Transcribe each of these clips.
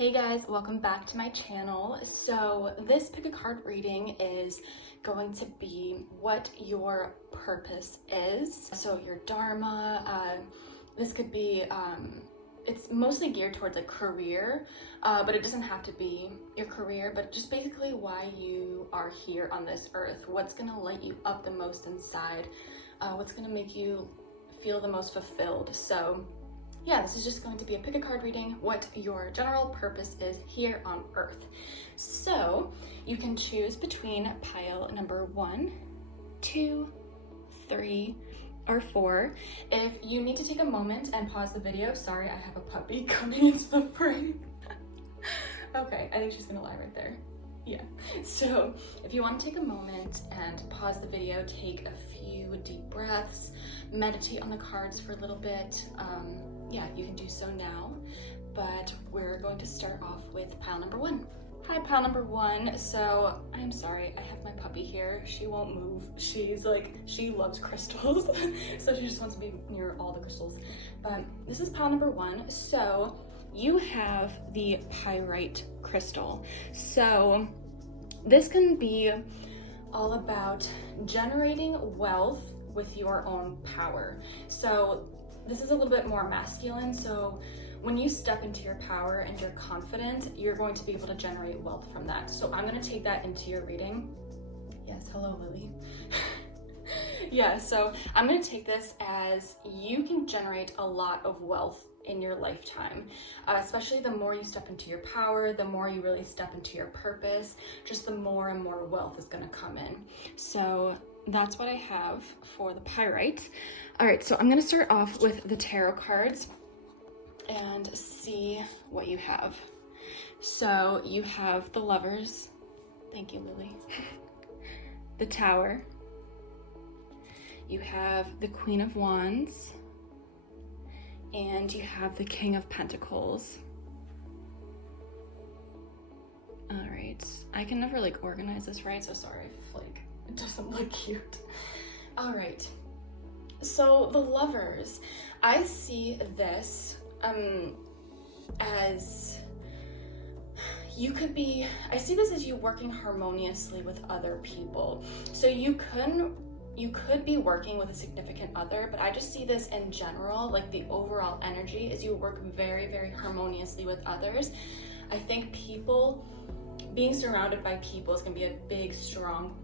Hey guys, welcome back to my channel. So this pick a card reading is going to be what your purpose is. So your dharma, this could be, it's mostly geared towards a career, but it doesn't have to be your career, but just basically why you are here on this earth. What's gonna light you up the most inside? What's gonna make you feel the most fulfilled? So yeah, this is just going to be a pick a card reading, what your general purpose is here on earth. So you can choose between pile number 1, 2, 3, or 4. If you need to take a moment and pause the video, sorry, I have a puppy coming into the frame. Okay, I think she's gonna lie right there. Yeah, so if you want to take a moment and pause the video, take a few deep breaths, meditate on the cards for a little bit, yeah, you can do so now, but we're going to start off with pile number 1. Hi, pile number 1. So I'm sorry, I have my puppy here. She won't move. She's like, she loves crystals, so she just wants to be near all the crystals. But this is pile number 1. So you have the pyrite crystal. So this can be all about generating wealth with your own power. So this is a little bit more masculine. So when you step into your power and you're confident, you're going to be able to generate wealth from that. So I'm going to take that into your reading. Yes, hello, Lily. Yeah, so I'm going to take this as you can generate a lot of wealth in your lifetime, especially the more you step into your power, the more you really step into your purpose, just the more and more wealth is going to come in. So that's what I have for the pyrite. All right, so I'm going to start off with the tarot cards and see what you have. So you have the Lovers. Thank you, Lily. The Tower. You have the Queen of Wands. And you have the King of Pentacles. All right, I can never like organize this right, so sorry if like it doesn't look cute. All right, so the Lovers, I see this as you could be, I see this as you working harmoniously with other people. So you could be working with a significant other, but I just see this in general, like the overall energy is you work very, very harmoniously with others. I think being surrounded by people is gonna be a big, strong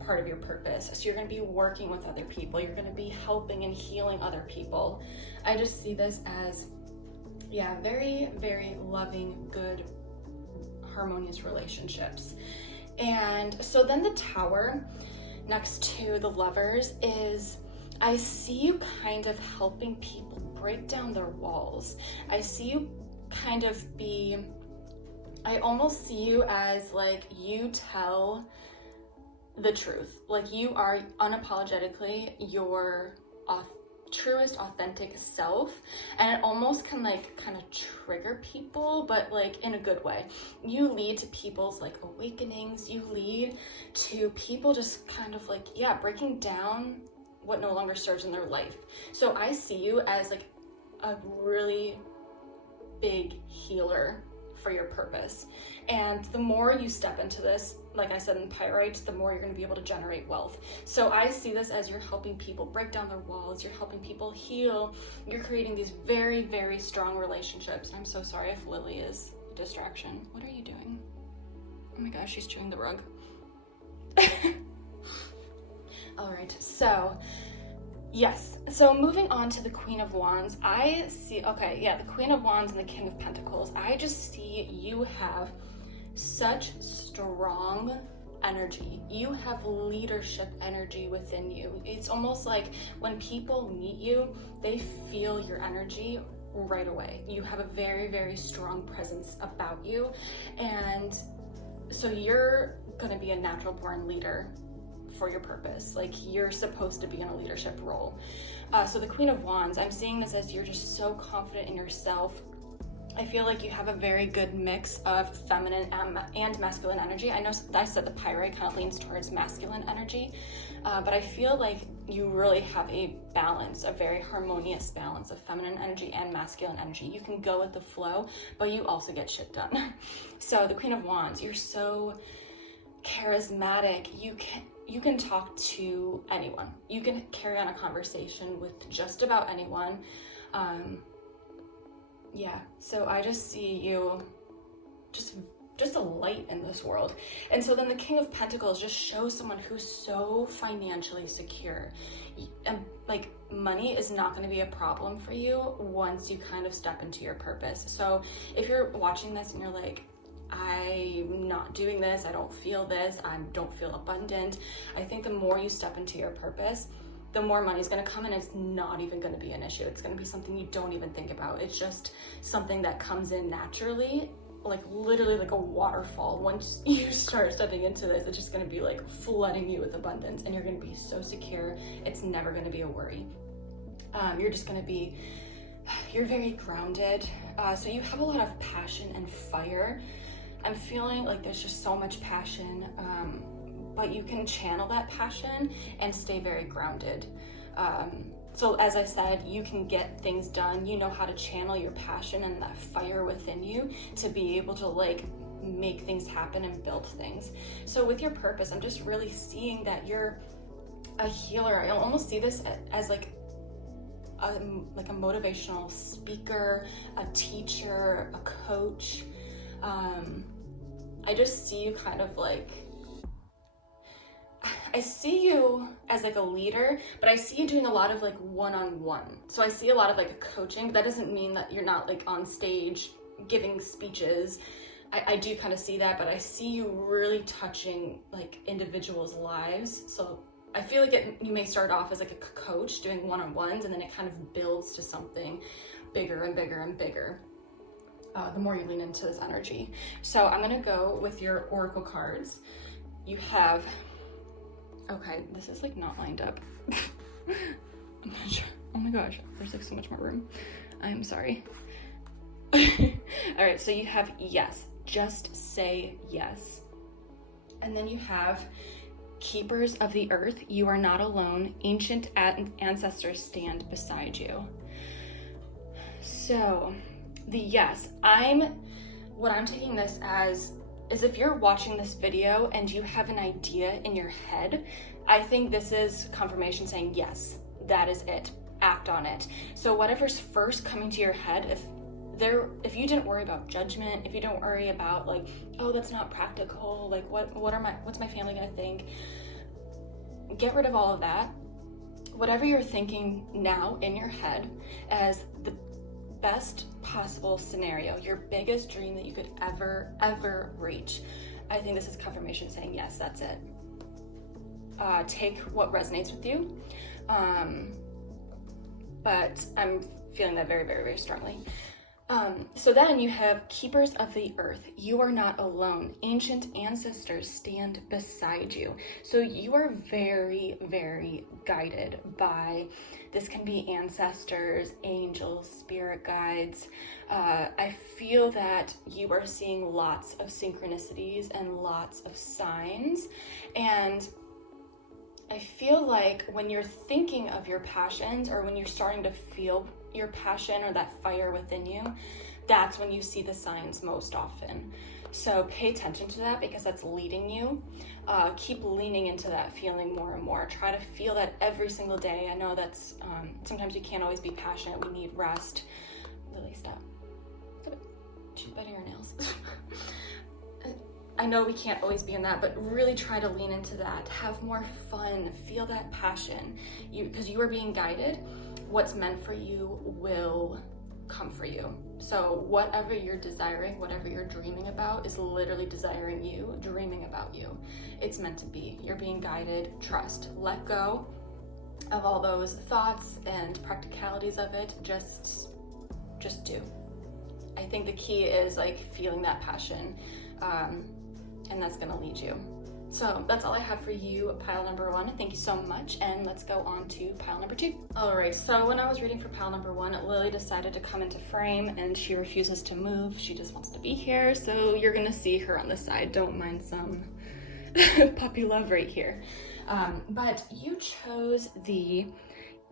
part of your purpose. So you're gonna be working with other people. You're gonna be helping and healing other people. I just see this as, yeah, very, very loving, good, harmonious relationships. And so then the Tower, next to the Lovers, is I see you kind of helping people break down their walls. I see you kind of I almost see you as like you tell the truth. Like you are unapologetically your truest authentic self, and it almost can like kind of trigger people, but like in a good way. You lead to people's like awakenings, you lead to people just kind of like, yeah, breaking down what no longer serves in their life. So I see you as like a really big healer for your purpose. And the more you step into this, like I said in pyrite, the more you're going to be able to generate wealth. So I see this as you're helping people break down their walls, you're helping people heal, you're creating these very, very strong relationships. I'm so sorry if Lily is a distraction. What are you doing? Oh my gosh, she's chewing the rug. All right, so yes, so moving on to the Queen of Wands, I see, okay, yeah, the Queen of Wands and the King of Pentacles, I just see you have such strong energy. You have leadership energy within you. It's almost like when people meet you, they feel your energy right away. You have a very, very strong presence about you. And so you're gonna be a natural born leader for your purpose. Like you're supposed to be in a leadership role. So the Queen of Wands, I'm seeing this as you're just so confident in yourself. I feel like you have a very good mix of feminine and masculine energy. I know I said the pyrite kind of leans towards masculine energy, but I feel like you really have a balance, a very harmonious balance of feminine energy and masculine energy. You can go with the flow, but you also get shit done. So the Queen of Wands, you're so charismatic. You can talk to anyone. You can carry on a conversation with just about anyone. Yeah, so I just see you just a light in this world. And so then the King of Pentacles just shows someone who's so financially secure. And like, money is not going to be a problem for you once you kind of step into your purpose. So if you're watching this and you're like, I'm not doing this, I don't feel this, I don't feel abundant, I think the more you step into your purpose, the more money is going to come, and it's not even going to be an issue. It's going to be something you don't even think about. It's just something that comes in naturally, like literally like a waterfall. Once you start stepping into this, it's just going to be like flooding you with abundance, and you're going to be so secure. It's never going to be a worry. You're just going to be, you're very grounded. So you have a lot of passion and fire. I'm feeling like there's just so much passion, but you can channel that passion and stay very grounded. So as I said, you can get things done. You know how to channel your passion and that fire within you to be able to like make things happen and build things. So with your purpose, I'm just really seeing that you're a healer. I almost see this as like a motivational speaker, a teacher, a coach. I just see you kind of like, I see you as like a leader, but I see you doing a lot of like one-on-one. So I see a lot of like coaching, but that doesn't mean that you're not like on stage giving speeches. I do kind of see that, but I see you really touching like individuals' lives. So I feel like you may start off as like a coach doing one-on-ones, and then it kind of builds to something bigger and bigger and bigger. The more you lean into this energy. So I'm gonna go with your oracle cards. You have, okay, this is like not lined up. I'm not sure. Oh my gosh, there's like so much more room. I'm sorry. All right, so you have yes, just say yes. And then you have keepers of the earth, you are not alone. Ancient ancestors stand beside you. So the yes, what I'm taking this as is if you're watching this video and you have an idea in your head, I think this is confirmation saying, yes, that is it, act on it. So whatever's first coming to your head, if you didn't worry about judgment, if you don't worry about like, oh, that's not practical, like what's my family gonna think? Get rid of all of that. Whatever you're thinking now in your head as the best possible scenario, your biggest dream that you could ever reach. I think this is confirmation saying, yes, that's it. Take what resonates with you. But I'm feeling that very, very, very strongly. So then you have keepers of the earth. You are not alone. Ancient ancestors stand beside you. So you are very, very guided by, this can be ancestors, angels, spirit guides. I feel that you are seeing lots of synchronicities and lots of signs. And I feel like when you're thinking of your passions, or when you're starting to feel your passion or that fire within you, that's when you see the signs most often. So pay attention to that, because that's leading you. Keep leaning into that feeling more and more. Try to feel that every single day. I know that's sometimes we can't always be passionate. We need rest. Lily, stop. She's biting her nails. I know we can't always be in that, but really try to lean into that. Have more fun. Feel that passion. Because you are being guided. What's meant for you will come for you. So whatever you're desiring, whatever you're dreaming about is literally desiring you, dreaming about you. It's meant to be. You're being guided. Trust. Let go of all those thoughts and practicalities of it. Just do. I think the key is like feeling that passion, and that's gonna lead you. So that's all I have for you, pile number one. Thank you so much, and let's go on to pile number two. All right, so when I was reading for pile number one, Lily decided to come into frame, and she refuses to move. She just wants to be here, so you're gonna see her on the side. Don't mind some puppy love right here. but you chose the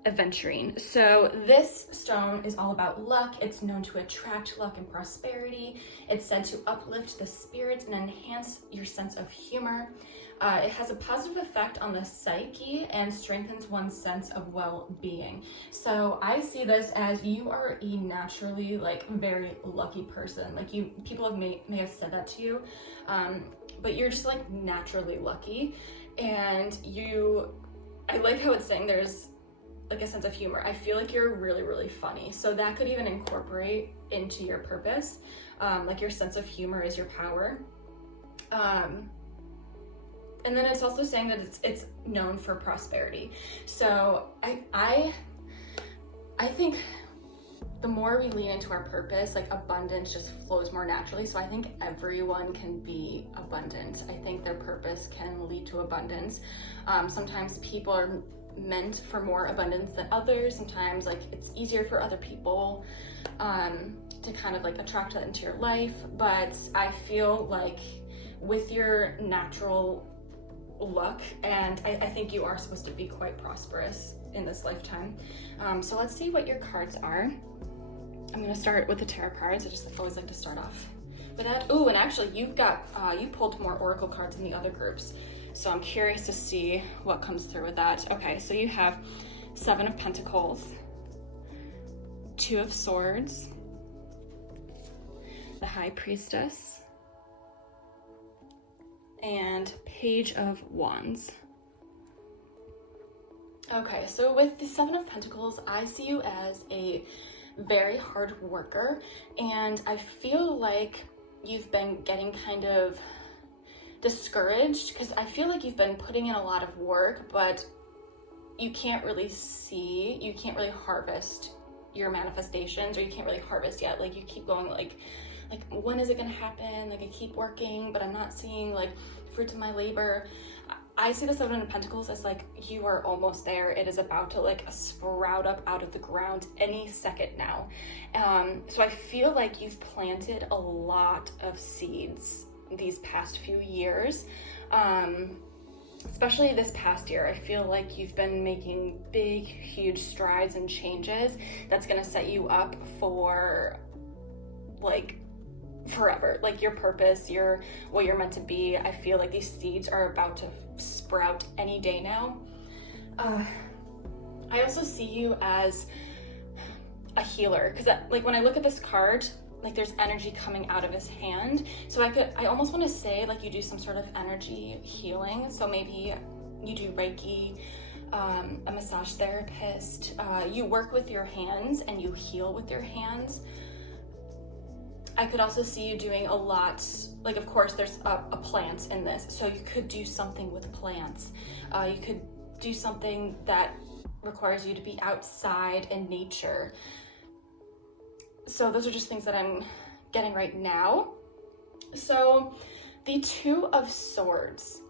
aventurine. So this stone is all about luck. It's known to attract luck and prosperity. It's said to uplift the spirits and enhance your sense of humor. It has a positive effect on the psyche and strengthens one's sense of well-being. So I see this as you are a naturally like very lucky person. Like people may have said that to you, but you're just like naturally lucky. And I like how it's saying there's like a sense of humor. I feel like you're really, really funny. So that could even incorporate into your purpose. Like your sense of humor is your power. And then it's also saying that it's known for prosperity. So I think the more we lean into our purpose, like abundance just flows more naturally. So I think everyone can be abundant. I think their purpose can lead to abundance. Sometimes people are meant for more abundance than others. Sometimes like it's easier for other people to kind of like attract that into your life. But I feel like with your natural luck, and I think you are supposed to be quite prosperous in this lifetime. So let's see what your cards are. I'm going to start with the tarot cards. I just always like to start off with that. Ooh, and actually you pulled more oracle cards in the other groups. So I'm curious to see what comes through with that. Okay, so you have 7 of Pentacles, 2 of Swords, the High Priestess, and Page of Wands. Okay, so with the 7 of Pentacles, I see you as a very hard worker, and I feel like you've been getting kind of discouraged because I feel like you've been putting in a lot of work, but you can't really harvest your manifestations, or you can't really harvest yet. Like you keep going like when is it gonna happen? Like I keep working, but I'm not seeing like fruits of my labor. I see the 7 of Pentacles as like you are almost there. It is about to like sprout up out of the ground any second now. So I feel like you've planted a lot of seeds these past few years, especially this past year. I feel like you've been making big, huge strides and changes that's gonna set you up for like forever, like your purpose, what you're meant to be. I feel like these seeds are about to sprout any day now. I also see you as a healer, because like when I look at this card, like there's energy coming out of his hand. So I almost want to say like you do some sort of energy healing. So maybe you do Reiki, a massage therapist, you work with your hands and you heal with your hands. I could also see you doing a lot, like of course there's a plant in this, so you could do something with plants. You could do something that requires you to be outside in nature. So those are just things that I'm getting right now. So the 2 of Swords,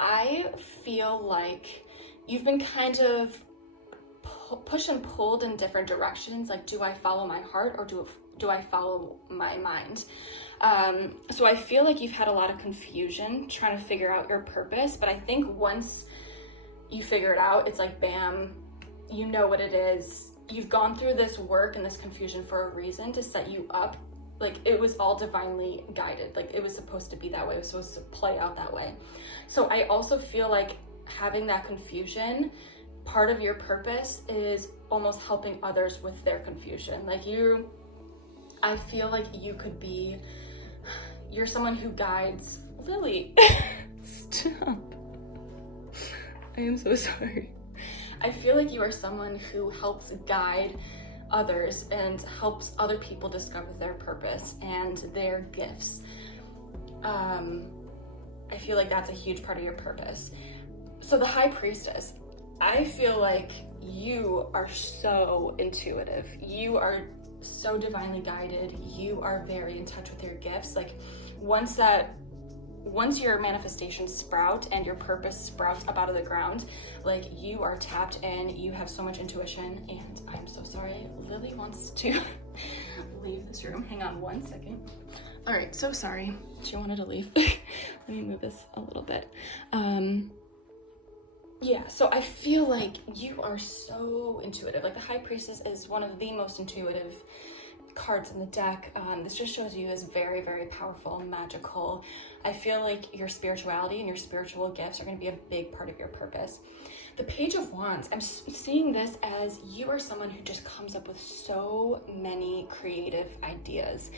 I feel like you've been kind of pushed and pulled in different directions. Like, do I follow my heart or do I follow my mind? So I feel like you've had a lot of confusion trying to figure out your purpose, but I think once you figure it out, it's like, bam, you know what it is. You've gone through this work and this confusion for a reason to set you up. Like it was all divinely guided. Like it was supposed to be that way. It was supposed to play out that way. So I also feel like having that confusion, part of your purpose is almost helping others with their confusion. Like I feel like you're someone who guides Lily. Stop. I am so sorry. I feel like you are someone who helps guide others and helps other people discover their purpose and their gifts. I feel like that's a huge part of your purpose. So the High Priestess, I feel like you are so intuitive. You are so divinely guided. You are very in touch with your gifts. Like once your manifestations sprout and your purpose sprouts up out of the ground, like you are tapped in, you have so much intuition. And I'm so sorry, Lily wants to leave this room. Hang on one second. All right, so sorry. She wanted to leave. Let me move this a little bit. Yeah, so I feel like you are so intuitive. Like the High Priestess is one of the most intuitive cards in the deck. This just shows you as very, very powerful and magical. I feel like your spirituality and your spiritual gifts are going to be a big part of your purpose. The Page of Wands, I'm seeing this as you are someone who just comes up with so many creative ideas,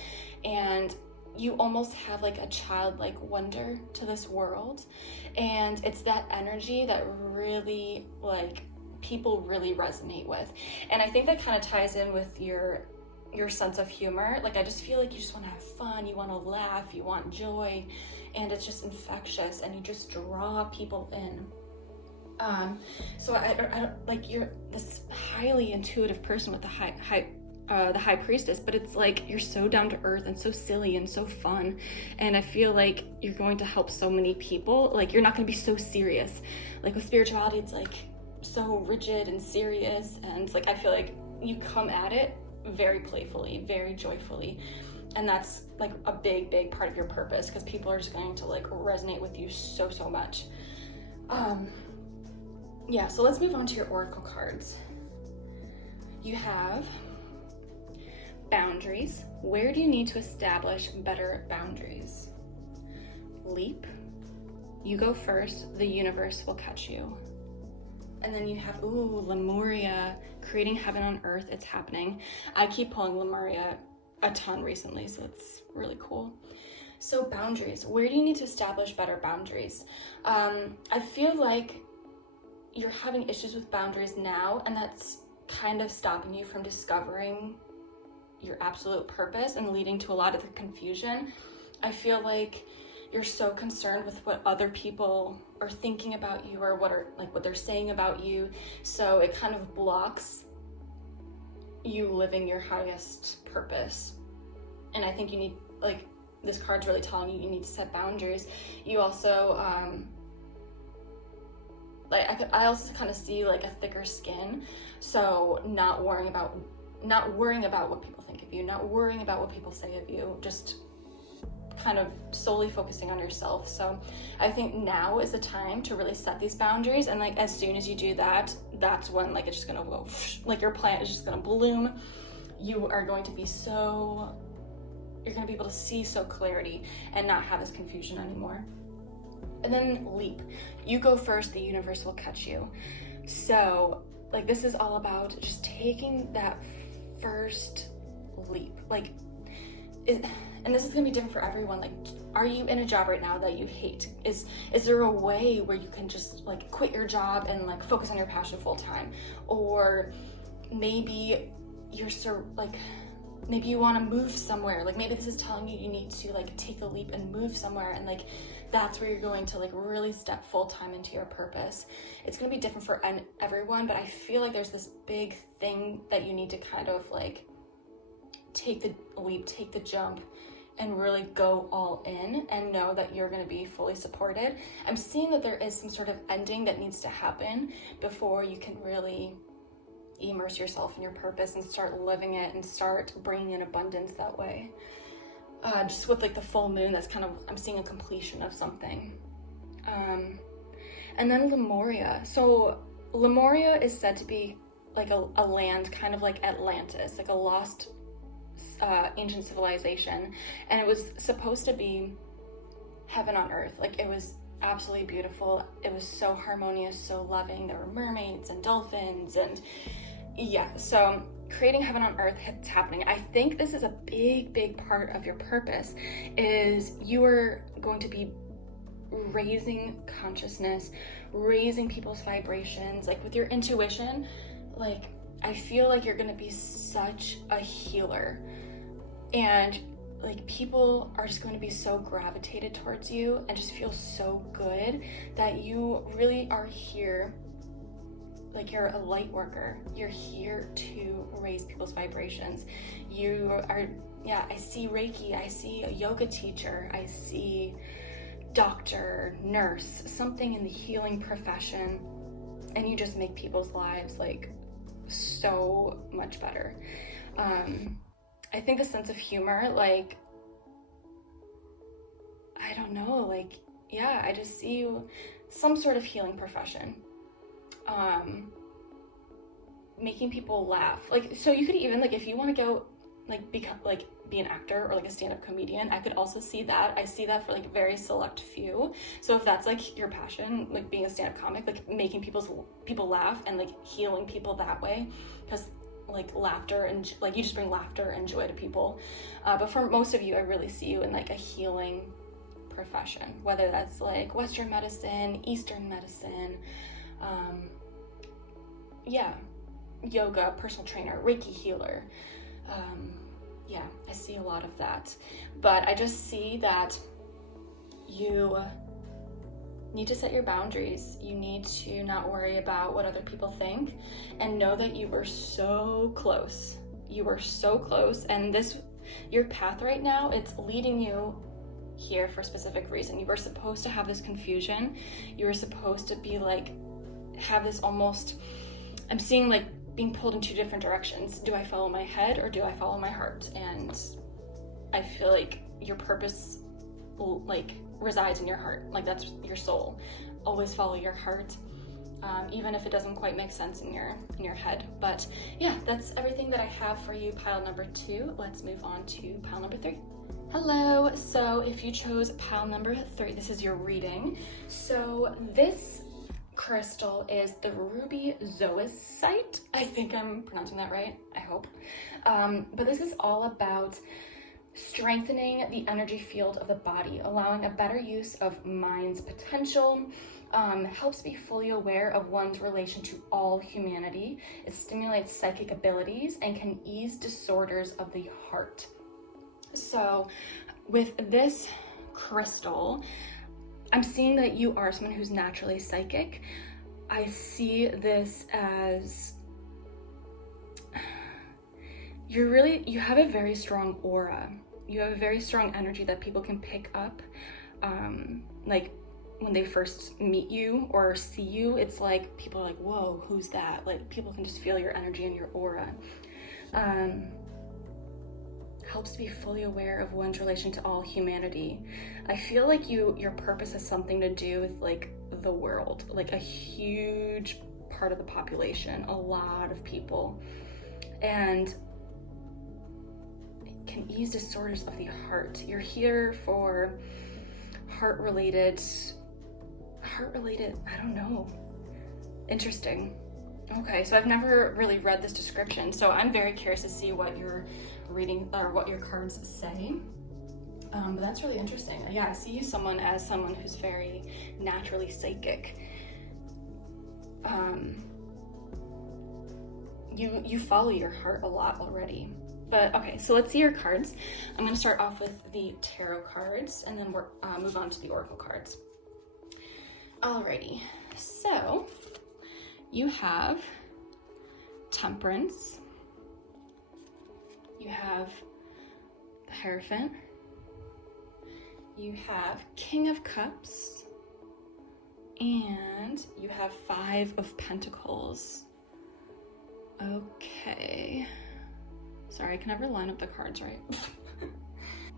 and you almost have like a childlike wonder to this world, and it's that energy that really like people really resonate with. And I think that kind of ties in with your sense of humor. Like I just feel like you just want to have fun, you want to laugh, you want joy, and it's just infectious, and you just draw people in. So I don't like, you're this highly intuitive person with the High Priestess, but it's like you're so down to earth and so silly and so fun, and I feel like you're going to help so many people. Like you're not going to be so serious. Like with spirituality, it's like so rigid and serious, and like I feel like you come at it very playfully, very joyfully, and that's like a big part of your purpose, because people are just going to like resonate with you so much. Yeah, so let's move on to your oracle cards. You have boundaries. Where do you need to establish better boundaries? Leap. You go first, the universe will catch you. And then you have, Lemuria, creating heaven on earth, it's happening. I keep pulling Lemuria a ton recently, so it's really cool. So boundaries, where do you need to establish better boundaries? I feel like you're having issues with boundaries now, and that's kind of stopping you from discovering your absolute purpose and leading to a lot of the confusion. I feel like you're so concerned with what other people are thinking about you, or what they're saying about you, so it kind of blocks you living your highest purpose. And I think you need, like, this card's really telling you need to set boundaries. You also I also kind of see like a thicker skin, so not worrying about what people think of you, not worrying about what people say of you, just kind of solely focusing on yourself. So I think now is the time to really set these boundaries, and like as soon as you do that, that's when like it's just gonna go, like your plant is just gonna bloom. You are going to be you're gonna be able to see so clarity and not have this confusion anymore. And then leap. You go first, the universe will catch you. So like this is all about just taking that first leap. And this is gonna be different for everyone. Like, are you in a job right now that you hate? Is there a way where you can just like quit your job and like focus on your passion full time? Or maybe maybe you want to move somewhere. Like maybe this is telling you need to like take a leap and move somewhere, and like that's where you're going to like really step full time into your purpose. It's going to be different for everyone, but I feel like there's this big thing that you need to kind of like take the leap, take the jump, and really go all in and know that you're going to be fully supported. I'm seeing that there is some sort of ending that needs to happen before you can really immerse yourself in your purpose and start living it and start bringing in abundance that way. Just with like the full moon, that's kind of, I'm seeing a completion of something. And then Lemuria. So Lemuria is said to be like a land kind of like Atlantis, like a lost ancient civilization, and it was supposed to be heaven on earth. Like it was absolutely beautiful. It was so harmonious, so loving. There were mermaids and dolphins, and yeah, so creating heaven on earth, it's happening. I think this is a big part of your purpose, is you are going to be raising consciousness, raising people's vibrations, like with your intuition. Like I feel like you're going to be such a healer, and like people are just going to be so gravitated towards you and just feel so good that you really are here. Like you're a light worker. You're here to raise people's vibrations. You are, yeah, I see Reiki, I see a yoga teacher, I see doctor, nurse, something in the healing profession, and you just make people's lives like so much better. I think the sense of humor, like, I don't know, like, yeah, I just see you some sort of healing profession. making people laugh. Like, so you could even, like, if you want to go like become like be an actor or like a stand-up comedian, I could also see that. I see that for like very select few. So if that's like your passion, like being a stand-up comic, like making people laugh and like healing people that way, because like laughter and like you just bring laughter and joy to people. But for most of you, I really see you in like a healing profession, whether that's like Western medicine, Eastern medicine, yoga, personal trainer, Reiki healer. Yeah, I see a lot of that. But I just see that you need to set your boundaries. You need to not worry about what other people think, and know that you were so close. You were so close, and your path right now, it's leading you here for a specific reason. You were supposed to have this confusion. You were supposed to be like, have this almost, I'm seeing like being pulled in two different directions. Do I follow my head or do I follow my heart? And I feel like your purpose like resides in your heart. Like that's your soul. Always follow your heart, even if it doesn't quite make sense in your head. But yeah, that's everything that I have for you, pile number 2. Let's move on to pile number 3. Hello, so if you chose pile number 3, this is your reading. So this crystal is the ruby zoisite. I think I'm pronouncing that right, I hope. But this is all about strengthening the energy field of the body, allowing a better use of mind's potential, helps be fully aware of one's relation to all humanity. It stimulates psychic abilities and can ease disorders of the heart. So with this crystal, I'm seeing that you are someone who's naturally psychic. I see this as you have a very strong aura. You have a very strong energy that people can pick up. Like when they first meet you or see you, it's like people are like, whoa, who's that? Like people can just feel your energy and your aura. Helps to be fully aware of one's relation to all humanity. I feel like your purpose has something to do with like the world, like a huge part of the population, a lot of people, and it can ease disorders of the heart. You're here for heart-related, I don't know. Interesting. Okay, so I've never really read this description, so I'm very curious to see what your reading or what your cards say. But that's really interesting. Yeah, I see you as someone who's very naturally psychic. You follow your heart a lot already. But okay, so let's see your cards. I'm going to start off with the tarot cards and then we'll move on to the oracle cards. Alrighty, so you have Temperance, you have the Hierophant, you have King of Cups, and you have 5 of Pentacles. Okay. Sorry, I can never line up the cards right.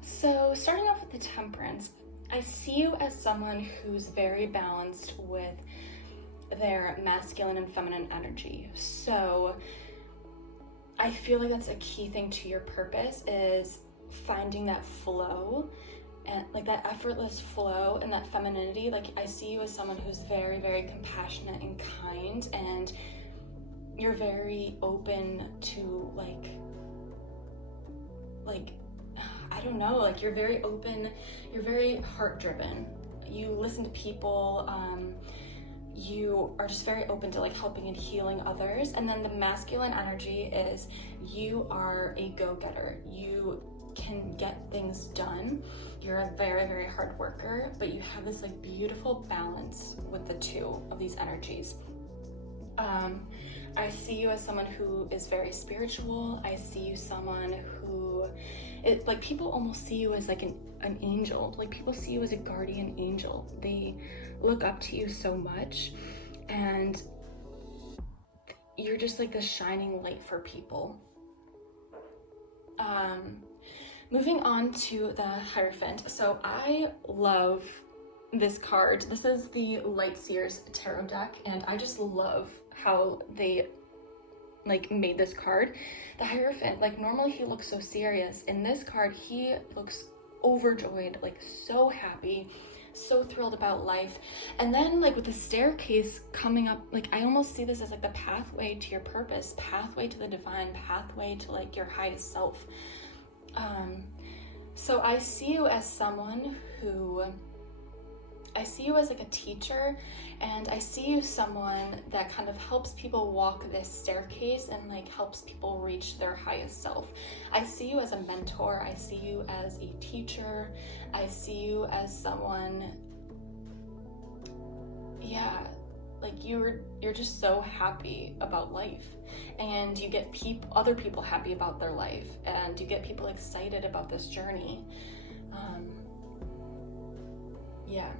So starting off with the Temperance, I see you as someone who's very balanced with their masculine and feminine energy. So I feel like that's a key thing to your purpose, is finding that flow and like that effortless flow and that femininity. Like I see you as someone who's very, very compassionate and kind, and you're very open to like I don't know, like you're very open, you're very heart driven. You listen to people, you are just very open to like helping and healing others. And then the masculine energy is you are a go-getter. You can get things done. You're a very, very hard worker, but you have this like beautiful balance with the two of these energies. I see you as someone who is very spiritual. I see you someone who, like people almost see you as like an angel. Like people see you as a guardian angel. They look up to you so much, and you're just like the shining light for people. Moving on to the Hierophant. So I love this card. This is the Light Seers Tarot deck, and I just love how they like made this card. The Hierophant, like normally he looks so serious. In this card, he looks overjoyed, like so happy, so thrilled about life. And then like with the staircase coming up, like I almost see this as like the pathway to your purpose, pathway to the divine, pathway to like your highest self. So I see you as someone who, I see you as like a teacher, and I see you someone that kind of helps people walk this staircase and like helps people reach their highest self. I see you as a mentor. I see you as a teacher. I see you as someone, yeah, like you're just so happy about life, and you get other people happy about their life, and you get people excited about this journey. Yeah,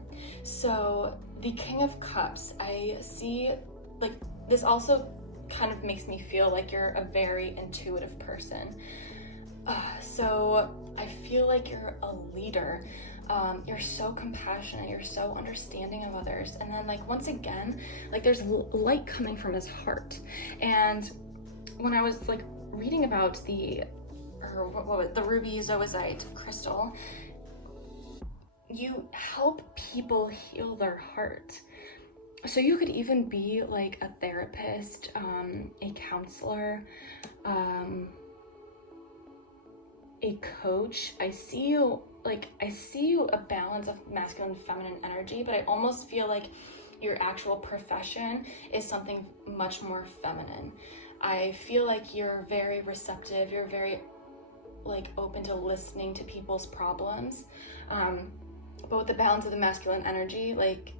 so the King of Cups, I see like this also kind of makes me feel like you're a very intuitive person. So I feel like you're a leader. You're so compassionate, you're so understanding of others. And then like once again, like there's light coming from his heart. And when I was like reading about the ruby zoisite crystal, you help people heal their heart. So you could even be like a therapist, a counselor, a coach. I see you a balance of masculine and feminine energy, but I almost feel like your actual profession is something much more feminine. I feel like you're very receptive, you're very like open to listening to people's problems. But with the balance of the masculine energy, like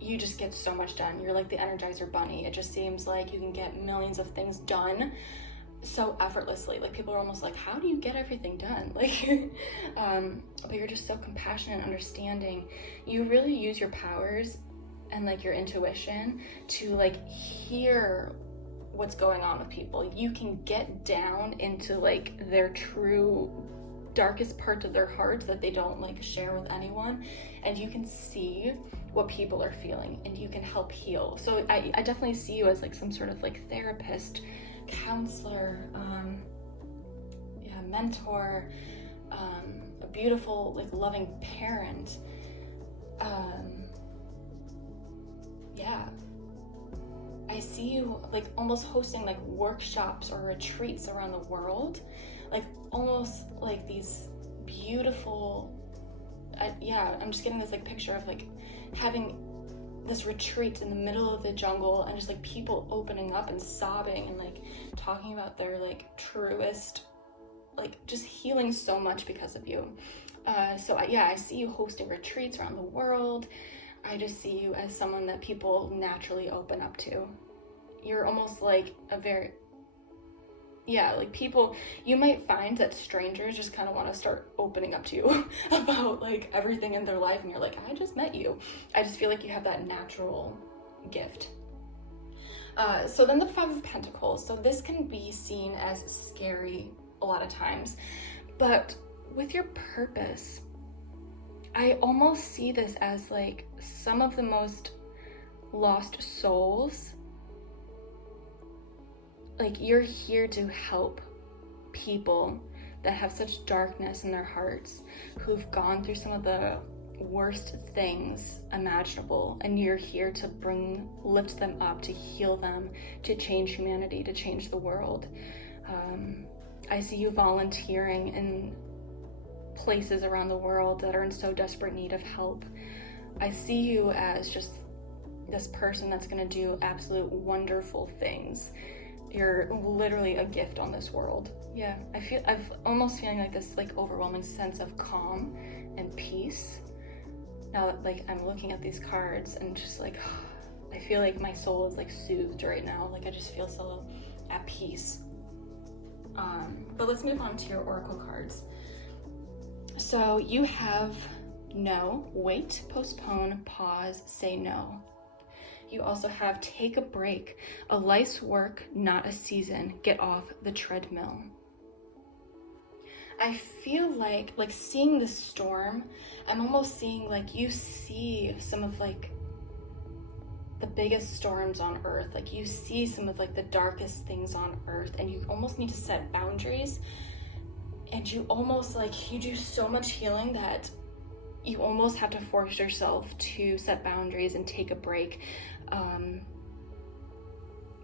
you just get so much done. You're like the Energizer Bunny. It just seems like you can get millions of things done so effortlessly. Like people are almost like, how do you get everything done? Like, but you're just so compassionate and understanding. You really use your powers and like your intuition to like hear what's going on with people. You can get down into like their true darkest part of their heart that they don't like share with anyone, and you can see what people are feeling and you can help heal. So I definitely see you as like some sort of like therapist, counselor, mentor, a beautiful like loving parent. I see you like almost hosting like workshops or retreats around the world, like almost like these beautiful, I'm just getting this like picture of like having this retreat in the middle of the jungle and just like people opening up and sobbing and like talking about their like truest, like just healing so much because of you. I see you hosting retreats around the world. I just see you as someone that people naturally open up to. You're almost like like people, you might find that strangers just kind of want to start opening up to you about like everything in their life, and you're like, I just met you. I just feel like you have that natural gift. So then the Five of Pentacles. So this can be seen as scary a lot of times, but with your purpose, I almost see this as like some of the most lost souls. Like you're here to help people that have such darkness in their hearts, who've gone through some of the worst things imaginable, and you're here to lift them up, to heal them, to change humanity, to change the world. I see you volunteering in places around the world that are in so desperate need of help. I see you as just this person that's going to do absolute wonderful things. You're literally a gift on this world. Yeah, I've almost feeling like this like overwhelming sense of calm and peace. Now that like I'm looking at these cards and just like, I feel like my soul is like soothed right now. Like I just feel so at peace. But let's move on to your oracle cards. So you have no, wait, postpone, pause, say no. You also have take a break, a life's work, not a season, get off the treadmill. I feel like seeing the storm, I'm almost seeing like you see some of like the biggest storms on earth, like you see some of like the darkest things on earth, and you almost need to set boundaries, and you almost like you do so much healing that you almost have to force yourself to set boundaries and take a break,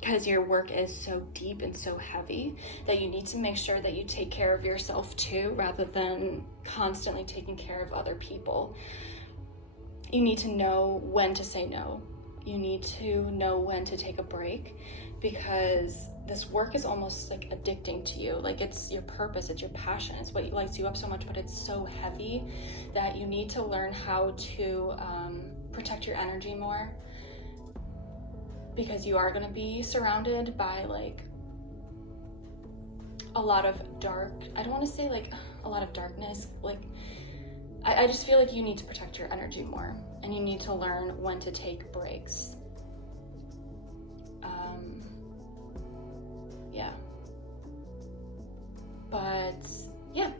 because your work is so deep and so heavy that you need to make sure that you take care of yourself too, rather than constantly taking care of other people. You need to know when to say no. You need to know when to take a break, because this work is almost like addicting to you. Like it's your purpose, it's your passion, it's what lights you up so much, but it's so heavy that you need to learn how to protect your energy more, because you are going to be surrounded by like a lot of dark, I don't want to say like a lot of darkness, like I just feel like you need to protect your energy more, and you need to learn when to take breaks. Yeah. But yeah,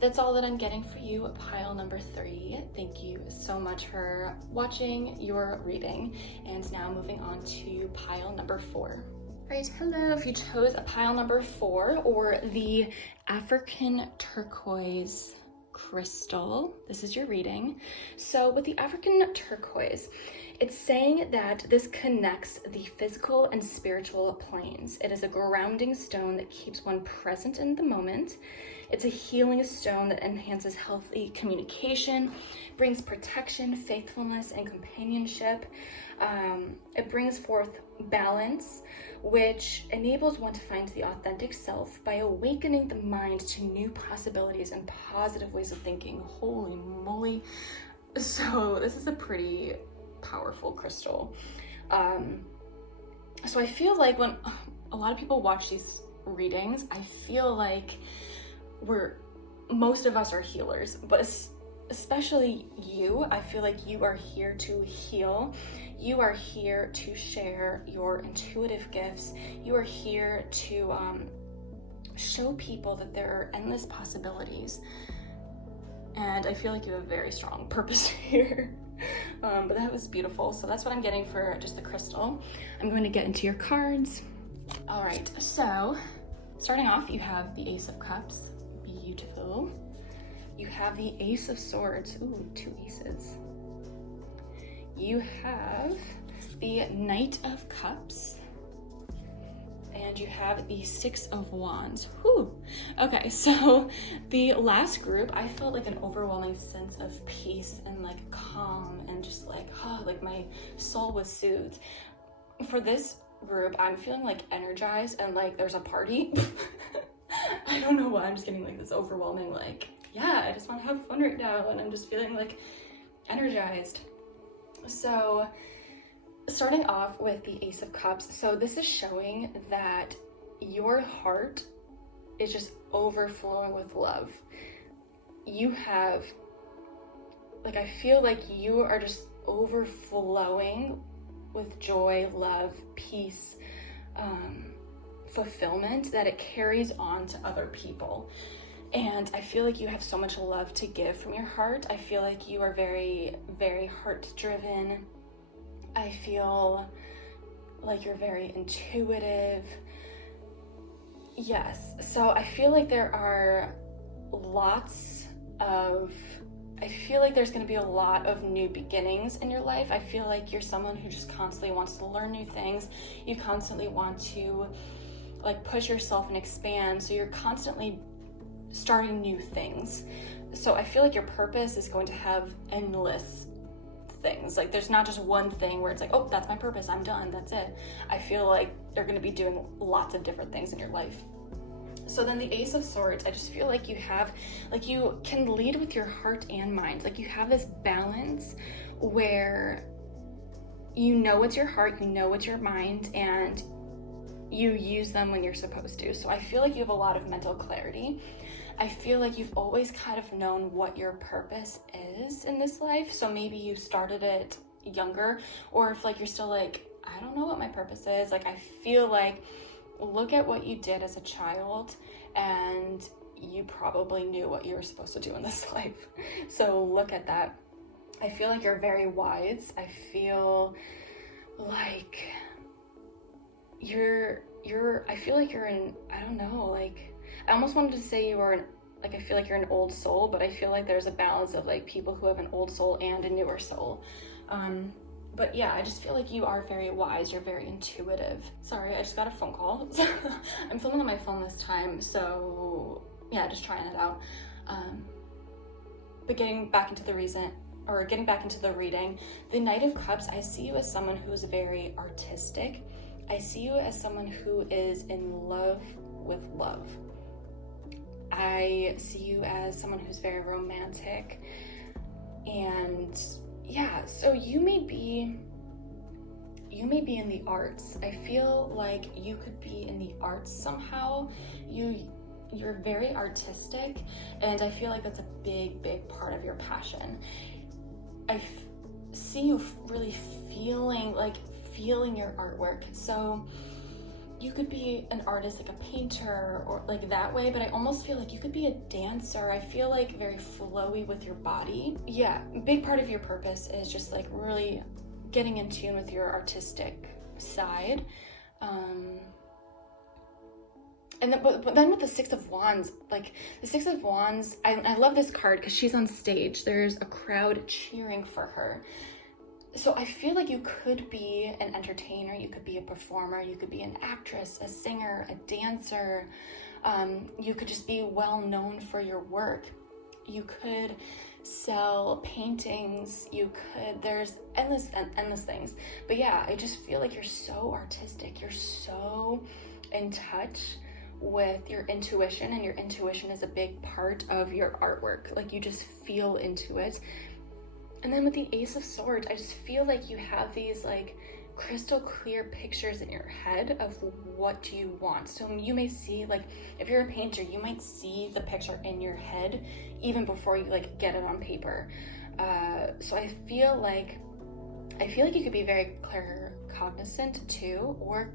that's all that I'm getting for you, pile number 3. Thank you so much for watching your reading. And now moving on to pile number 4. Right, hello. If you chose a pile number 4, or the African turquoise crystal, this is your reading. So with the African turquoise, it's saying that this connects the physical and spiritual planes. It is a grounding stone that keeps one present in the moment. It's a healing stone that enhances healthy communication, brings protection, faithfulness, and companionship. It brings forth balance, which enables one to find the authentic self by awakening the mind to new possibilities and positive ways of thinking. Holy moly. So this is a pretty powerful crystal. So I feel like when a lot of people watch these readings, I feel like most of us are healers, but especially you, I feel like you are here to heal. You are here to share your intuitive gifts. You are here to show people that there are endless possibilities. And I feel like you have a very strong purpose here. But that was beautiful. So that's what I'm getting for just the crystal. I'm going to get into your cards. All right, so starting off, you have the Ace of Cups. Beautiful. You have the Ace of Swords. Ooh, 2 aces. You have the Knight of Cups. And you have the 6 of Wands. Whew. Okay, so the last group, I felt like an overwhelming sense of peace and like calm, and just like, oh, like my soul was soothed. For this group, I'm feeling like energized and like there's a party. I don't know why, I'm just getting like this overwhelming, like, yeah, I just want to have fun right now, and I'm just feeling like energized. So starting off with the Ace of Cups, so this is showing that your heart is just overflowing with love. You have, like, I feel like you are just overflowing with joy, love, peace, fulfillment, that it carries on to other people. And I feel like you have so much love to give from your heart. I feel like you are very, very heart-driven. I feel like you're very intuitive. Yes, so I feel like there are I feel like there's going to be a lot of new beginnings in your life. I feel like you're someone who just constantly wants to learn new things. You constantly want to like push yourself and expand. So you're constantly starting new things. So I feel like your purpose is going to have endless things. Like there's not just one thing where it's like, oh, that's my purpose, I'm done, that's it. I feel like you're going to be doing lots of different things in your life. So then the Ace of Swords, I just feel like you have, like you can lead with your heart and mind. Like you have this balance where you know what's your heart, you know what's your mind, and you use them when you're supposed to. So I feel like you have a lot of mental clarity. I feel like you've always kind of known what your purpose is in this life. So maybe you started it younger, or if like you're still like, I don't know what my purpose is. Like I feel like, look at what you did as a child, and you probably knew what you were supposed to do in this life. So look at that. I feel like you're very wise. I feel like I feel like you're in, I don't know, like, I almost wanted to say you are an, like, I feel like you're an old soul, but I feel like there's a balance of like people who have an old soul and a newer soul. But yeah, I just feel like you are very wise. You're very intuitive. Sorry, I just got a phone call. I'm filming on my phone this time, so yeah, just trying it out. But getting back into the reading, the Knight of Cups, I see you as someone who is very artistic. I see you as someone who is in love with love. I see you as someone who's very romantic. And yeah, so you may be in the arts. I feel like you could be in the arts somehow. You're very artistic, and I feel like that's a big part of your passion. I see you really feeling your artwork. So you could be an artist, like a painter or like that way, but I almost feel like you could be a dancer. I feel like very flowy with your body. Yeah, a big part of your purpose is just like really getting in tune with your artistic side. And then, but then with the Six of Wands, like the Six of Wands, I love this card because she's on stage. There's a crowd cheering for her. So I feel like you could be an entertainer, you could be a performer, you could be an actress, a singer, a dancer. You could just be well known for your work. You could sell paintings, there's endless things. But yeah, I just feel like you're so artistic. You're so in touch with your intuition, and your intuition is a big part of your artwork. Like you just feel into it. And then with the Ace of Swords, I just feel like you have these like crystal clear pictures in your head of what you want. So you may see, like, if you're a painter, you might see the picture in your head even before you like get it on paper. So I feel like you could be very claircognizant too, or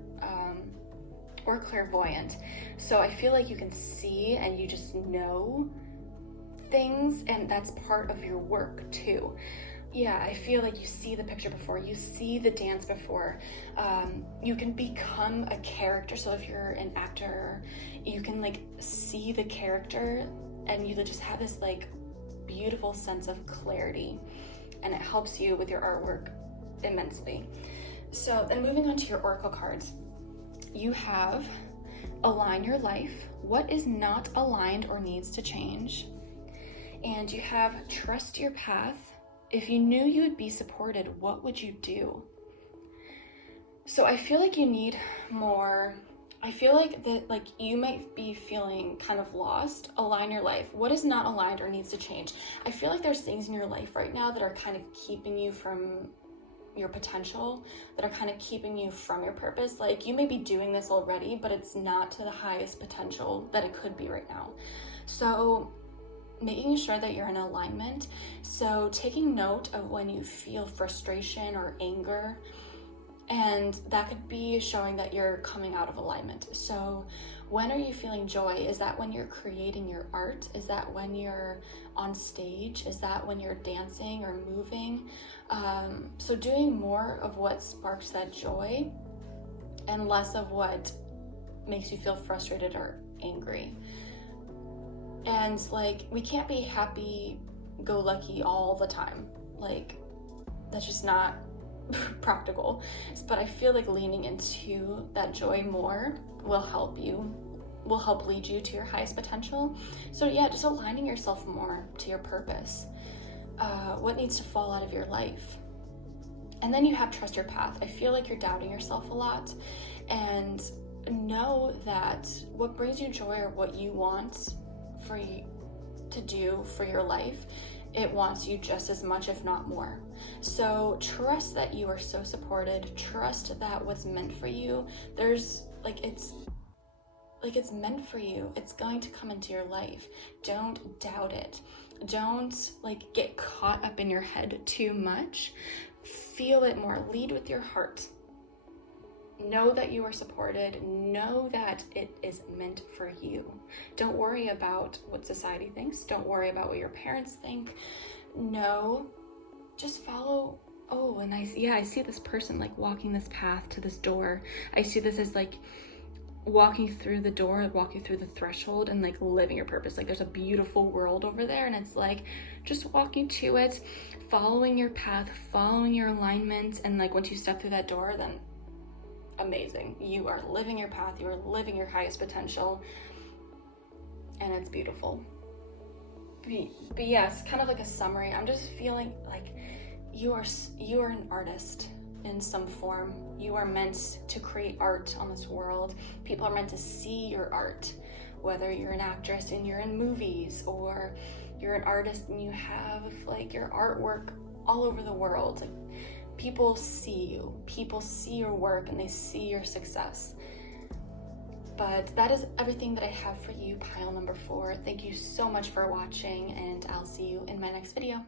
clairvoyant. So I feel like you can see and you just know things, and that's part of your work too. Yeah, I feel like you see the picture before, you see the dance before. You can become a character. So if you're an actor, you can like see the character, and you just have this like beautiful sense of clarity, and it helps you with your artwork immensely. So then moving on to your oracle cards, you have align your life, what is not aligned or needs to change. And you have trust your path. If you knew you would be supported, what would you do? So I feel like you need more. I feel like that, like, you might be feeling kind of lost. Align your life. What is not aligned or needs to change? I feel like there's things in your life right now that are kind of keeping you from your potential, that are kind of keeping you from your purpose. Like, you may be doing this already, but it's not to the highest potential that it could be right now. So making sure that you're in alignment. So taking note of when you feel frustration or anger, and that could be showing that you're coming out of alignment. So when are you feeling joy? Is that when you're creating your art? Is that when you're on stage? Is that when you're dancing or moving? So doing more of what sparks that joy and less of what makes you feel frustrated or angry. And like, we can't be happy-go-lucky all the time. Like, that's just not practical. But I feel like leaning into that joy more will help lead you to your highest potential. So yeah, just aligning yourself more to your purpose. What needs to fall out of your life? And then you have trust your path. I feel like you're doubting yourself a lot, and know that what brings you joy, or what you want for you to do for your life, it wants you just as much, if not more. So trust that you are so supported. Trust that what's meant for you, it's meant for you. It's going to come into your life. Don't doubt it. Don't get caught up in your head too much. Feel it more. Lead with your heart. know that you are supported. Know that it is meant for you. Don't worry about what society thinks. Don't worry about what your parents think. No, just follow. Oh, and I see this person like walking this path to this door. I see this as like walking through the door, walking through the threshold, and like living your purpose. Like there's a beautiful world over there, and it's like just walking to it, following your path, following your alignment, and like once you step through that door, then amazing. You are living your path, you are living your highest potential, and it's beautiful. But yes, kind of like a summary, I'm just feeling like you are an artist in some form. You are meant to create art on this world. People are meant to see your art, whether you're an actress and you're in movies, or you're an artist and you have like your artwork all over the world. Like, people see you, people see your work, and they see your success. But that is everything that I have for you, pile number 4. Thank you so much for watching, and I'll see you in my next video.